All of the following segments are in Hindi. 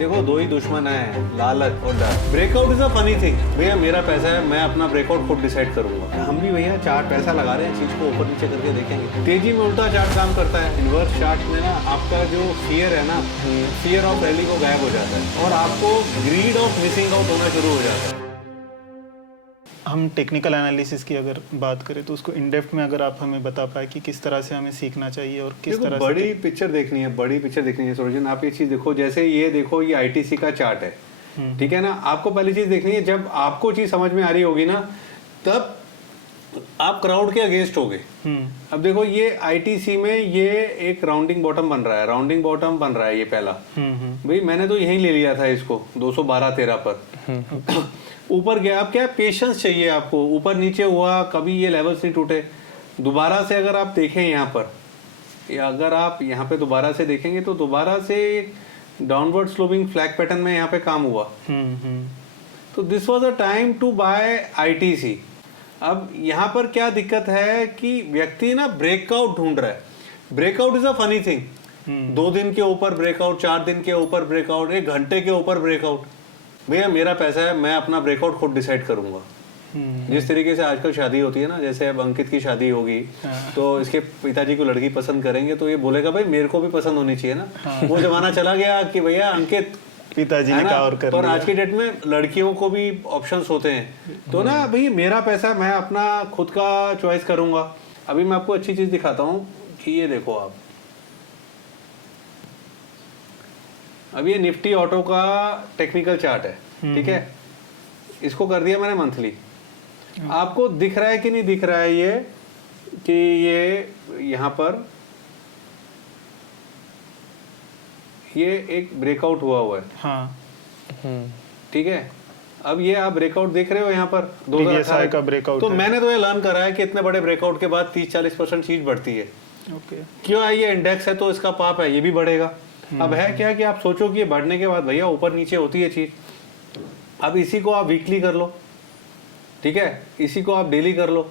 देखो दो ही दुश्मन है, लालच और डर। Breakout is a funny thing. भैया मेरा पैसा है, मैं अपना ब्रेकआउट खुद डिसाइड करूंगा। हम भी भैया चार्ट पैसा लगा रहे हैं, चीज को ऊपर नीचे करके देखेंगे। तेजी में उल्टा चार्ट काम करता है। इनवर्स चार्ट में ना आपका जो फियर है ना, फियर ऑफ रैली वो गायब हो जाता है और आपको ग्रीड ऑफ मिसिंग आउट होना शुरू हो जाता है। हम टेक्निकल एनालिसिस की अगर बात करें तो उसको इन डेप्थ में अगर आप हमें बता पाए कि किस तरह से हमें सीखना चाहिए और किस तरह बड़ी से पिक्चर देखनी है, बड़ी पिक्चर देखनी है सुरजन। आप ये चीज देखो, जैसे ये देखो, ये आईटीसी का चार्ट है, ठीक है ना। आपको पहली चीज देखनी है, जब आपको चीज समझ में आ रही होगी ना, तब आप क्राउड के अगेंस्ट होगे। अब देखो ये आईटीसी में ये एक राउंडिंग बॉटम बन रहा है, राउंडिंग बॉटम बन रहा है ये पहला। भाई मैंने तो यहीं ले लिया था इसको 212-13 पर। ऊपर गया। अब क्या पेशेंस चाहिए आपको, ऊपर नीचे हुआ, कभी ये लेवल्स नहीं टूटे। दोबारा से अगर आप देखें यहाँ पर, या अगर आप यहाँ पे दोबारा से देखेंगे तो दोबारा से डाउनवर्ड स्लोपिंग फ्लैग पैटर्न में यहाँ पे काम हुआ। तो this was a time to buy ITC. अब यहाँ पर क्या दिक्कत है कि व्यक्ति ना ब्रेकआउट ढूंढ रहा है। Breakout is a funny thing. 2 दिन के ऊपर ब्रेकआउट, 4 दिन के ऊपर ब्रेकआउट, 1 घंटे के ऊपर ब्रेकआउट। भैया मेरा पैसा है, मैं अपना ब्रेकआउट खुद डिसाइड करूंगा। जिस तरीके से आजकल शादी होती है ना, जैसे अब अंकित की शादी होगी तो इसके पिताजी को लड़की पसंद करेंगे तो ये बोलेगा भाई मेरे को भी पसंद होनी चाहिए ना। वो जमाना चला गया कि भैया अंकित पिताजी ने कहा और कर पर लिया। आज की डेट में लड़कियों को भी ऑप्शंस होते हैं। तो ना भाई मेरा पैसा, मैं अपना खुद का चॉइस करूंगा। अभी मैं आपको अच्छी चीज दिखाता हूँ कि ये देखो आप, अब ये निफ्टी ऑटो का टेक्निकल चार्ट है, ठीक है। इसको कर दिया मैंने मंथली। आपको दिख रहा है कि नहीं दिख रहा है ये कि ये यहाँ पर ये एक ब्रेकआउट हुआ है। हाँ। ठीक है। अब ये आप ब्रेकआउट देख रहे हो यहाँ पर Previous high का ब्रेकआउट तो है। मैंने तो ये लर्न करा है कि इतने बड़े ब्रेकआउट के बाद 30-40% चीज बढ़ती है। ओके। क्यों है? ये इंडेक्स है तो इसका पाप है, ये भी बढ़ेगा। अब है क्या कि आप सोचो कि ये बढ़ने के बाद भैया ऊपर नीचे होती है चीज। अब इसी को आप वीकली कर लो, ठीक है, इसी को आप डेली कर लो,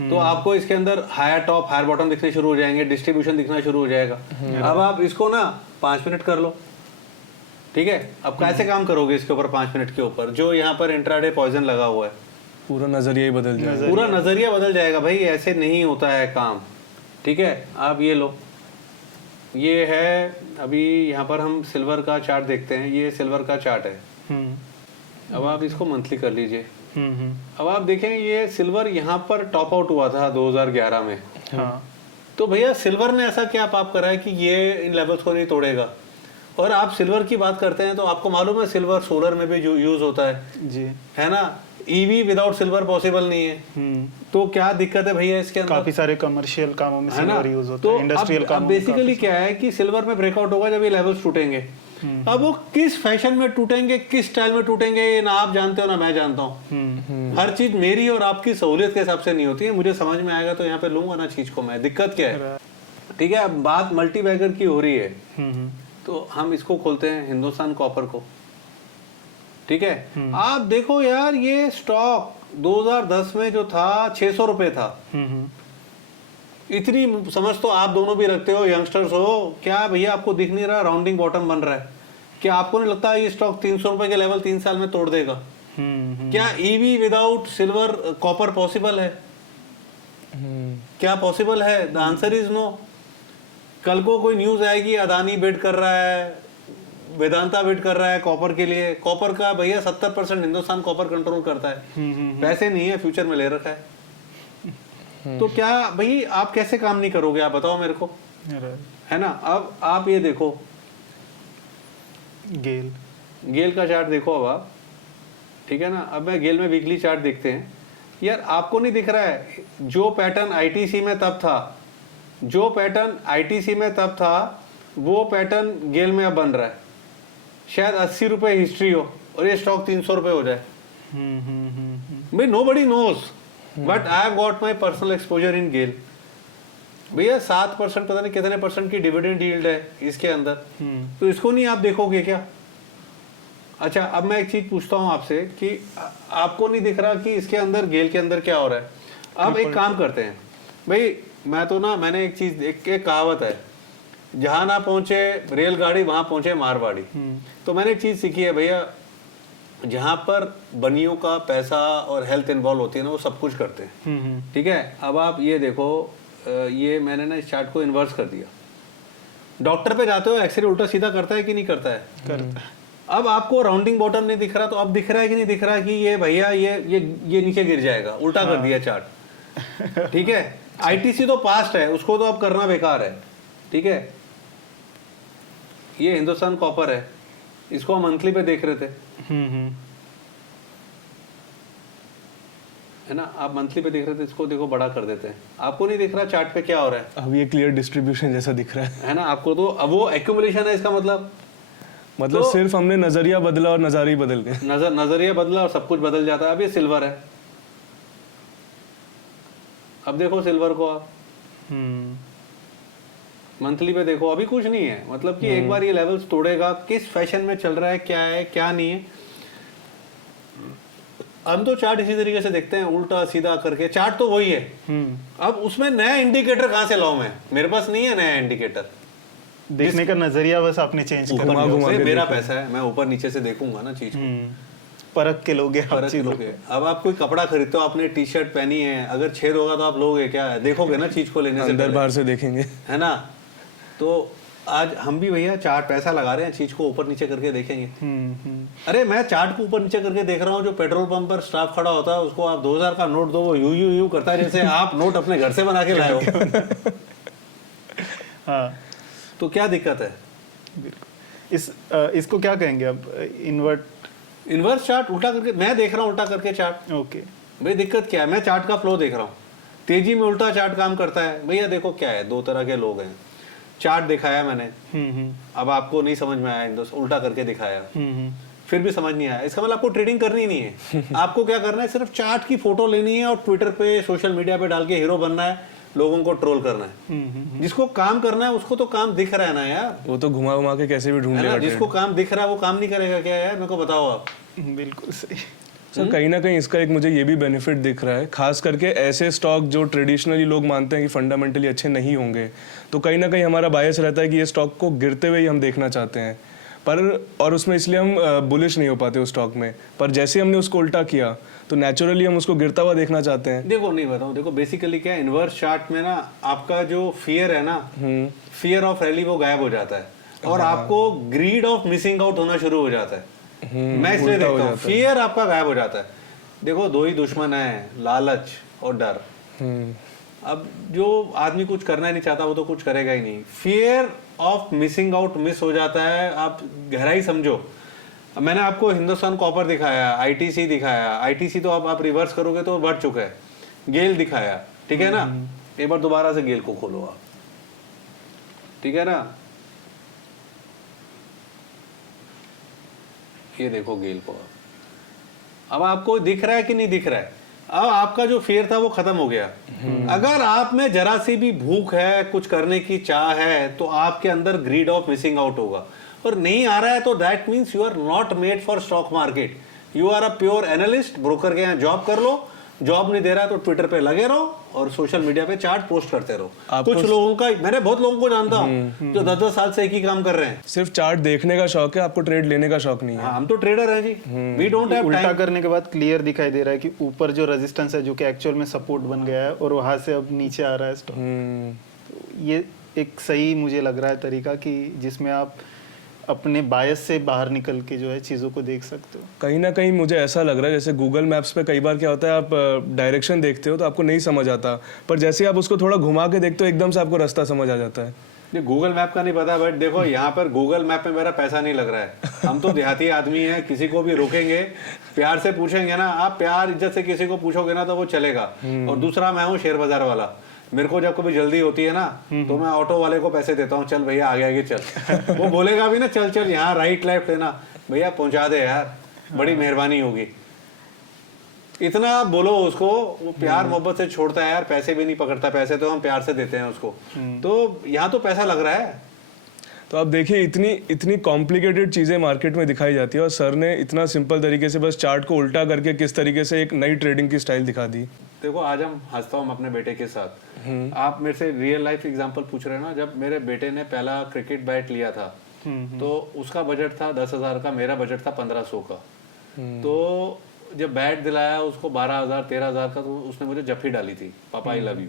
तो आपको इसके अंदर हायर टॉप हायर बॉटम दिखने शुरू हो जाएंगे, डिस्ट्रीब्यूशन दिखना शुरू हो जाएगा। अब आप इसको ना 5 मिनट कर लो, ठीक है। अब कैसे काम करोगे इसके ऊपर 5 मिनट के ऊपर, जो यहाँ पर इंट्राडे पॉइजन लगा हुआ है, पूरा नजरिया ही बदल जाएगा। पूरा नजरिया बदल जाएगा। भाई ऐसे नहीं होता है काम, ठीक है। आप ये लो, ये है, अभी यहाँ पर हम सिल्वर का चार्ट देखते हैं, ये सिल्वर का चार्ट है। अब आप इसको मंथली कर लीजिए। अब आप देखें ये सिल्वर यहाँ पर टॉप आउट हुआ था 2011 में। हाँ। तो भैया सिल्वर ने ऐसा क्या पाप करा है कि ये इन लेवल्स को नहीं तोड़ेगा। और आप सिल्वर की बात करते हैं तो आपको मालूम है सिल्वर सोलर में भी यूज होता है जी। है ना। ईवी विदाउट सिल्वर पॉसिबल नहीं है। तो क्या दिक्कत है भैया इसके अंदर? काफी सारे कमर्शियल कामों में है ना। सिल्वर यूज होता है, इंडस्ट्रियल अब कामों में बेसिकली क्या है कि सिल्वर में ब्रेकआउट होगा जब ये लेवल्स टूटेंगे। अब वो किस फैशन में टूटेंगे, किस स्टाइल में टूटेंगे, ये ना आप जानते हो ना मैं जानता हूँ। हर चीज मेरी और आपकी सहूलियत के हिसाब से नहीं होती है। मुझे समझ में आएगा तो यहाँ पे लूंगा ना चीज को मैं। दिक्कत क्या है, ठीक है। अब बात मल्टी बैगर की हो रही है तो हम इसको खोलते हैं, हिंदुस्तान कॉपर को, ठीक है। आप देखो यार ये स्टॉक 2010 में जो था 600 रुपए था। इतनी समझ तो आप दोनों भी रखते हो, यंगस्टर्स हो, क्या भैया आपको दिख नहीं रहा राउंडिंग बॉटम बन रहा है? क्या आपको नहीं लगता ये स्टॉक 300 रुपए के लेवल 3 साल में तोड़ देगा? क्या EV without silver copper possible है? क्या पॉसिबल है? The answer is no. कल को कोई न्यूज आएगी अदानी बिड कर रहा है, वेदांता बिड कर रहा है कॉपर के लिए। कॉपर का भैया 70% हिंदुस्तान कॉपर कंट्रोल करता है। पैसे नहीं है, फ्यूचर में ले रखा है। तो क्या भाई आप कैसे काम नहीं करोगे? आप बताओ मेरे को, है ना। अब आप ये देखो गेल का चार्ट देखो अब आप, ठीक है ना। अब मैं गेल में वीकली चार्ट देखते हैं यार। आपको नहीं दिख रहा है जो पैटर्न आईटीसी में तब था, जो पैटर्न आईटीसी में तब था वो पैटर्न गेल में अब बन रहा है। शायद 80 रुपए हिस्ट्री हो और ये स्टॉक 300 रुपए हो जाए। भाई nobody knows, but I have got my personal exposure in GAIL. भैया 7% पता नहीं कितने परसेंट की डिविडेंड यील्ड है इसके अंदर। तो इसको नहीं आप देखोगे क्या? अच्छा अब मैं एक चीज पूछता हूं आपसे कि आपको नहीं दिख रहा कि इसके अंदर गेल के अंदर क्या हो रहा है? अब एक काम करते हैं भाई, मैं तो ना मैंने एक चीज एक कहावत है जहां ना पहुंचे रेलगाड़ी वहां पहुंचे मारवाड़ी। तो मैंने एक चीज सीखी है भैया, जहां पर बनियों का पैसा और हेल्थ इन्वॉल्व होती है ना, वो सब कुछ करते हैं। ठीक है, अब आप ये देखो, ये मैंने ना इस चार्ट को इन्वर्स कर दिया। डॉक्टर पे जाते हो, एक्सरे उल्टा सीधा करता है कि नहीं करता है? करता है। अब आपको राउंडिंग बॉटम नहीं दिख रहा, तो अब दिख रहा है कि नहीं दिख रहा कि ये भैया ये नीचे गिर जाएगा, उल्टा कर दिया चार्ट। ठीक है, आईटीसी तो पास्ट है, उसको तो अब करना बेकार है। ठीक है, ये हिंदुस्तान कॉपर है, इसको हम मंथली पे देख रहे थे, है ना? आप मंथली पे देख रहे थे, इसको देखो बड़ा कर देते हैं। आपको नहीं दिख रहा चार्ट पे क्या हो रहा है? अब ये क्लियर डिस्ट्रीब्यूशन जैसा दिख रहा है ना आपको? तो अब वो एक्यूमुलेशन है, इसका मतलब तो सिर्फ हमने नजरिया बदला और नजारे बदल गए। नजरिया बदला और सब कुछ बदल जाता है। अब ये सिल्वर है, अब देखो सिल्वर को आप मंथली पे देखो, अभी कुछ नहीं है। मतलब कि एक बार ये लेवल्स तोड़ेगा, किस फैशन में चल रहा है क्या नहीं है। हम तो चार्ट इसी तरीके से देखते हैं, उल्टा सीधा करके। चार्ट तो वही है, अब उसमें नया इंडिकेटर कहां से लाऊं मैं? मेरे पास नहीं है नया इंडिकेटर। देखने का नजरिया बस आपने चेंज कर दिया। मेरा पैसा है, मैं ऊपर नीचे से देखूंगा ना चीज को, परख के लोगे, परख के लोगे। अब आप कोई कपड़ा खरीदते हो, आपने टी शर्ट पहनी है, अगर छेद होगा तो आप लोगे क्या? देखोगे ना चीज को लेने से अंदर बाहर से देखेंगे, है ना? तो आज हम भी भैया चार्ट पैसा लगा रहे हैं, चीज को ऊपर नीचे करके देखेंगे। अरे मैं चार्ट को ऊपर नीचे करके देख रहा हूँ, जो पेट्रोल पंप पर स्टाफ खड़ा होता है उसको आप 2000 का नोट दो, वो यू करता है जैसे आप नोट अपने घर से बना के लाए हो। हाँ, तो क्या दिक्कत है? इसको क्या कहेंगे अब? इन्वर्स चार्ट उल्टा करके मैं देख रहा हूँ, उल्टा करके चार्ट। ओके, भाई दिक्कत क्या है? मैं चार्ट का फ्लो देख रहा हूँ, तेजी में उल्टा चार्ट काम करता है। भैया देखो क्या है, दो तरह के लोग हैं। चार्ट दिखाया मैंने, अब आपको नहीं समझ में आया, उल्टा करके दिखाया, फिर भी समझ नहीं आया, इसका मतलब आपको ट्रेडिंग करनी नहीं है। आपको क्या करना है, सिर्फ चार्ट की फोटो लेनी है और ट्विटर पे सोशल मीडिया पे डाल के हीरो बनना है, लोगों को ट्रोल करना है। जिसको काम करना है उसको तो काम दिख रहा है ना यार, वो तो घुमा घुमा के कैसे भी ढूंढ लेगा। जिसको काम दिख रहा है वो काम नहीं करेगा क्या यार? मेरे को बताओ आप। बिल्कुल सही। सर कहीं ना कहीं इसका एक मुझे ये भी बेनिफिट दिख रहा है, खास करके ऐसे स्टॉक जो ट्रेडिशनली लोग मानते हैं कि फंडामेंटली अच्छे नहीं होंगे, तो कहीं ना कहीं हमारा बायस रहता है कि ये स्टॉक को गिरते हुए ही हम देखना चाहते हैं, पर और उसमें इसलिए हम बुलिश नहीं हो पाते उस स्टॉक में। पर जैसे हमने उसको उल्टा किया तो नेचुरली हम उसको गिरता हुआ देखना चाहते हैं। देखो नहीं बताऊं, देखो बेसिकली क्या है, इन्वर्स चार्ट में ना आपका जो फियर है ना, फियर ऑफ रैली, वो गायब हो जाता है और आपको ग्रीड ऑफ मिसिंग आउट होना शुरू हो जाता है। मैं इसलिए देखता हूँ, फियर आपका गायब हो जाता है। देखो दो ही दुश्मन है, लालच और डर। अब जो आदमी कुछ करना ही नहीं चाहता वो तो कुछ करेगा ही नहीं। Fear of missing out miss हो जाता है। आप गहराई समझो, मैंने आपको हिंदुस्तान कॉपर दिखाया, आईटीसी दिखाया, आईटीसी तो आप रिवर्स करोगे तो बढ़ चुका है, गेल दिखाया, ठीक है ना? एक बार दोबारा से गेल को खोलो आप, ठीक है ना? ये देखो गेल को, अब आपको दिख रहा है कि नहीं दिख रहा है? अब आपका जो फेयर था वो खत्म हो गया। अगर आप में जरा सी भी भूख है, कुछ करने की चाह है, तो आपके अंदर ग्रीड ऑफ मिसिंग आउट होगा। और नहीं आ रहा है तो that means you are not made for stock market, you are a pure analyst. Broker के यहाँ जॉब कर लो, जॉब नहीं दे रहा है तो ट्विटर पे लगे रहो और सोशल मीडिया पे चार्ट पोस्ट करते रहो। कुछ लोगों का, मैंने बहुत लोगों को जानता हूँ जो 10-10 साल से एक ही काम कर रहे हैं। सिर्फ चार्ट देखने का शौक है, आपको ट्रेड लेने का शौक नहीं है। हम तो ट्रेडर हैं जी, वी डोंट हैव उल्टा करने के बाद क्लियर दिखाई दे रहा है कि ऊपर जो रेजिस्टेंस है जो कि एक्चुअल में सपोर्ट बन गया है और वहां से अब नीचे आ रहा है स्टॉक। तो ये एक सही मुझे लग रहा है तरीका कि जिसमें आप अपने बायस से बाहर निकल के जो है चीज़ों को देख सकते हो। कहीं ना कहीं मुझे ऐसा लग रहा है जैसे गूगल मैप्स पे कई बार क्या होता है, आप डायरेक्शन देखते हो तो आपको नहीं समझ आता, पर जैसे आप उसको थोड़ा घुमा के देखते हो एकदम से आपको रास्ता समझ आ जाता है। ये गूगल मैप का नहीं पता, बट देखो यहाँ पर गूगल मैप में मेरा पैसा नहीं लग रहा है। हम तो देहाती आदमी हैं, किसी को भी रोकेंगे, प्यार से पूछेंगे ना, आप प्यार इज्जत से किसी को पूछोगे ना तो वो चलेगा। और दूसरा, मैं हूँ शेयर बाजार वाला, मेरे को जब कभी जल्दी होती है ना तो मैं ऑटो वाले को पैसे देता हूँ, चल भैया आगे आगे चल। वो बोलेगा भी ना चल चल यहाँ राइट लेफ्ट है ना, भैया पहुंचा दे यार, बड़ी मेहरबानी होगी। इतना आप बोलो उसको, वो प्यार मोहब्बत से छोड़ता है यार, पैसे भी नहीं पकड़ता, पैसे तो हम प्यार से देते हैं उसको। तो यहाँ तो पैसा लग रहा है। तो आप देखिए इतनी कॉम्प्लिकेटेड चीज़ें मार्केट में दिखाई जाती है और सर ने इतना सिंपल तरीके से बस चार्ट को उल्टा करके किस तरीके से एक नई ट्रेडिंग की स्टाइल दिखा दी। देखो आज हम हंसता हूँ अपने बेटे के साथ, आप मेरे से रियल लाइफ एग्जांपल पूछ रहे हैं ना, जब मेरे बेटे ने पहला क्रिकेट बैट लिया था तो उसका बजट था 10,000 का, मेरा बजट था 1500 का। तो जब बैट दिलाया उसको 12,000 13,000 का, तो उसने मुझे जफ्फी डाली थी, पापा आई लव यू,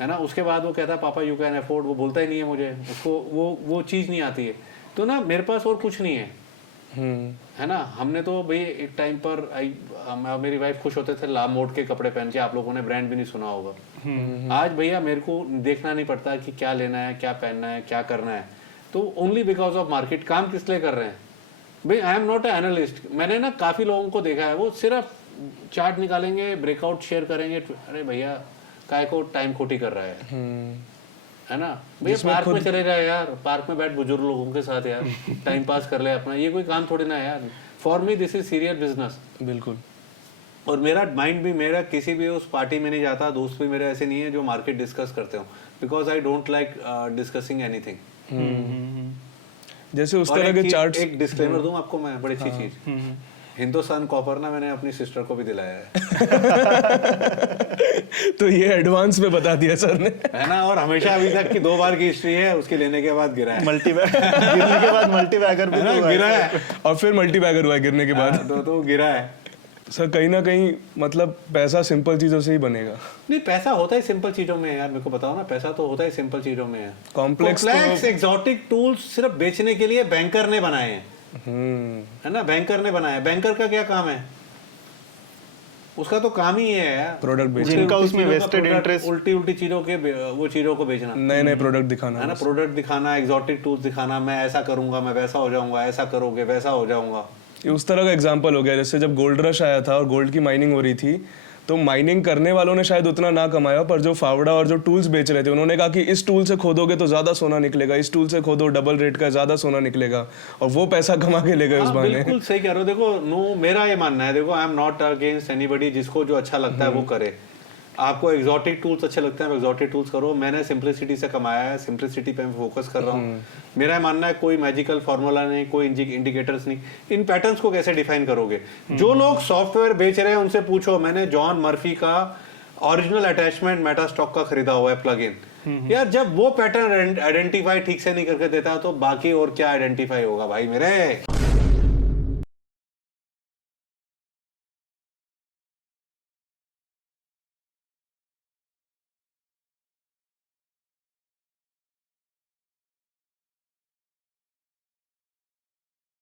है ना। उसके बाद वो कहता पापा यू कैन अफोर्ड, वो बोलता ही नहीं है मुझे, उसको वो चीज़ नहीं आती है। तो ना मेरे पास और कुछ नहीं है, है ना। हमने तो भाई एक टाइम पर मेरी वाइफ खुश होते थे ला मोड के कपड़े पहन के, आप लोगों ने ब्रांड भी नहीं सुना होगा। आज भैया मेरे को देखना नहीं पड़ता कि क्या लेना है, क्या पहनना है, क्या करना है, तो ओनली बिकॉज ऑफ मार्केट। काम किस लिए कर रहे हैं भाई, I am not a analyst. मैंने ना काफी लोगों को देखा है, वो सिर्फ चार्ट निकालेंगे, ब्रेकआउट शेयर करेंगे, अरे भैया काय को टाइम खोटी कर रहा है ना भैया। पार्क में चले जाए यार, पार्क में बैठ बुजुर्ग लोगों के साथ यार, टाइम पास कर ले अपना, ये कोई काम थोड़ी ना है यार। For me this is serious business. बिल्कुल। और मेरा माइंड भी, मेरा किसी भी उस पार्टी में नहीं जाता, दोस्त भी मेरे ऐसे नहीं है जो मार्केट डिस्कस करते हो, because I don't like discussing anything. जैसे उस तरह के चार्ट्स, एक डिस्क्लेमर दूं आपको मैं, बड़ी अच्छी चीज, हिंदुस्तान कॉपर ना मैंने अपनी सिस्टर को भी दिलाया है। तो ये एडवांस में बता दिया सर ने, है ना। और हमेशा अभी तक की 2 बार की हिस्ट्री है, उसके लेने के बाद गिरा है, गिरने के बाद मल्टीबैगर भी तो गिरा है, और फिर मल्टीबैगर हुआ गिरने के बाद। तो गिरा है सर। कहीं ना कहीं मतलब पैसा सिंपल चीजों से ही बनेगा। नहीं, पैसा होता ही सिंपल चीजों में है यार, मेरे को बताओ ना, पैसा तो होता ही सिंपल चीजों में है। कॉम्प्लेक्स एग्जॉटिक टूल्स सिर्फ बेचने के लिए बैंकर ने बनाए हैं, है ना, बैंकर ने बनाया। बैंकर का क्या काम है, उसका तो काम ही है यार प्रोडक्ट बेचना, जिनका उसमें वेस्टेड इंटरेस्ट, उल्टी चीजों के वो चीजों को बेचना, नए नए प्रोडक्ट दिखाना, है ना, प्रोडक्ट दिखाना, एग्जॉटिक टूल्स दिखाना, मैं ऐसा करूंगा, मैं वैसा हो जाऊंगा, ऐसा करोगे वैसा हो जाऊंगा। ये उस तरह का एग्जांपल हो गया जैसे जब गोल्ड रश आया था और गोल्ड की माइनिंग हो रही थी, तो माइनिंग करने वालों ने शायद उतना ना कमाया, पर जो फावड़ा और जो टूल्स बेच रहे थे उन्होंने कहा कि इस टूल से खोदोगे तो ज्यादा सोना निकलेगा, इस टूल से खोदो डबल रेट का ज्यादा सोना निकलेगा, और वो पैसा कमा के ले गए उस बहाने। बिल्कुल सही कह रहे हो। देखो नो, मेरा ये मानना है, देखो I am not against anybody, जिसको जो अच्छा लगता है वो करे। आपको एग्जॉटिक टूल्स अच्छे लगते हैं, एग्जॉटिक टूल्स करो। मैंने सिंप्लिसिटी से कमाया है, सिंप्लिसिटी पे मैं फोकस कर रहा हूँ। मेरा मानना है कोई मैजिकल फार्मूला नहीं, कोई इंडिकेटर्स नहीं। इन पैटर्न्स को कैसे डिफाइन करोगे? जो लोग सॉफ्टवेयर बेच रहे हैं उनसे पूछो। मैंने जॉन मर्फी का ओरिजिनल अटैचमेंट मेटास्टॉक का खरीदा हुआ है, प्लग इन। यार जब वो पैटर्न आइडेंटिफाई ठीक से नहीं करके देता तो बाकी और क्या आइडेंटिफाई होगा भाई मेरे।